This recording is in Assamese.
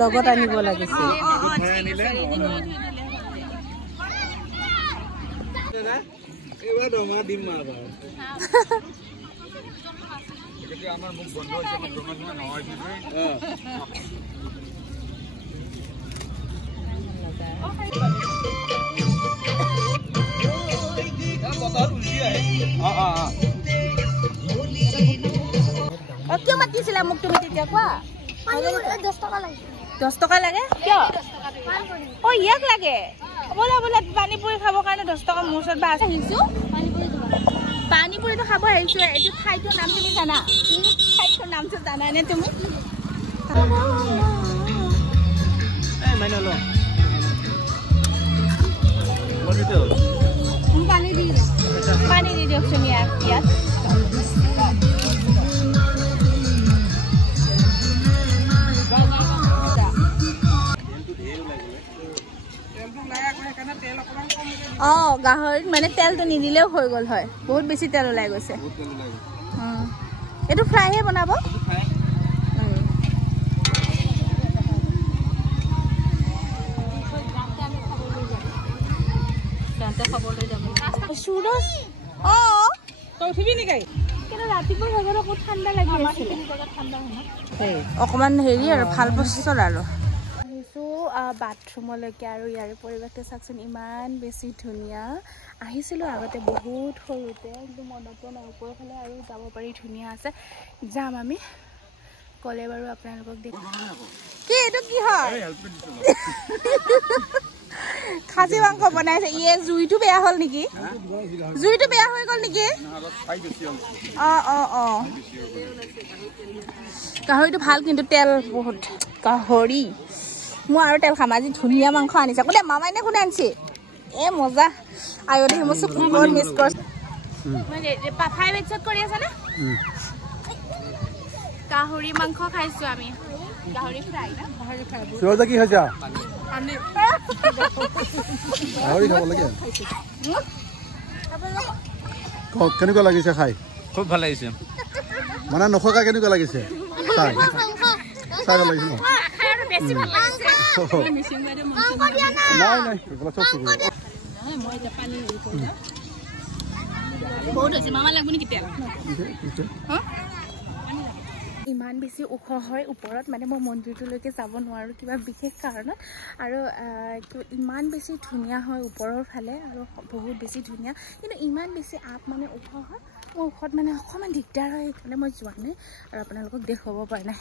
লগত আনিব লাগিছে কিয় মাতিছিলা মোক তুমি তেতিয়া কোৱা 10 টকা লাগে কিয় ও ইয়াক লাগে বলা বলা পানী পুৰি খাবৰ কাৰণে 10 টকা মোৰ ওচৰত বা আহিছো পানী পুৰিটো খাব আহিছো এইটো ঠাইটোৰ নাম তুমি জানা ঠাইটোৰ নামটো জানা নে তুমি এই মাইনলো পানী দি দিয়ক তুমি ইয়াত গাহৰিত মানে তেলটো নিদিলেও হৈ গ'ল হয় বহুত বেছি তেল ওলাই গৈছে এইটো ফ্ৰাইহে বনাব অকমান হেৰি আৰু ভাল বস্তু আৰু বাথৰুমলৈকে আৰু ইয়াৰ পৰিৱেশটো চাওকচোন ইমান বেছি ধুনীয়া আহিছিলোঁ আগতে বহুত সৰুতে কিন্তু মনত নাই ওপৰৰ ফালে আৰু যাব পাৰি ধুনীয়া আছে যাম আমি ক'লে বাৰু আপোনালোকক দেখি কি এইটো কি হয় খাচী মাংস বনাইছে ইয়ে জুইটো বেয়া হ'ল নেকি জুইটো বেয়া হৈ গ'ল নেকি গাহৰিটো ভাল কিন্তু তেল বহুত গাহৰি মই আৰু তেল খাম আজি ধুনীয়া মাংস আনিছে কোনে মামাই নে কোনে আনিছে এ মজা আয়ো দে মই চব বহুত মিছ কৰিছো মানে পাপাই বেচত কৰি আছে না গাহৰি মাংস খাইছো আমি গাহৰি ফ্ৰাই না গাহৰি ফ্ৰাই সুৰজা কি হৈছে আমি গাহৰি খাব লাগে কেনেকুৱা লাগিছে খাই খুব ভাল লাগিছে মানে নখকা কেনেকুৱা লাগিছে চাই চাই ভাল লাগিছে বেছি ভাল লাগিছে মিছিং বাইদেউ নাই নাই এইবিলাক চব ঠিক আছে মই এটা পানী কৰি দাও বহুত আছে মামা লাগব নেকি তেল ইমান বেছি ওখ হয় ওপৰত মানে মই মন্দিৰটোলৈকে যাব নোৱাৰো কিবা বিশেষ কাৰণত আৰু ইমান বেছি ধুনীয়া হয় ওপৰৰ ফালে আৰু বহুত বেছি ধুনীয়া কিন্তু ইমান বেছি আপ মানে ওখ হয় মোৰ ওখত মানে অকণমান দিগদাৰ হয় সেইকাৰণে মই যোৱা নাই আৰু আপোনালোকক দেখুৱাব পৰা নাই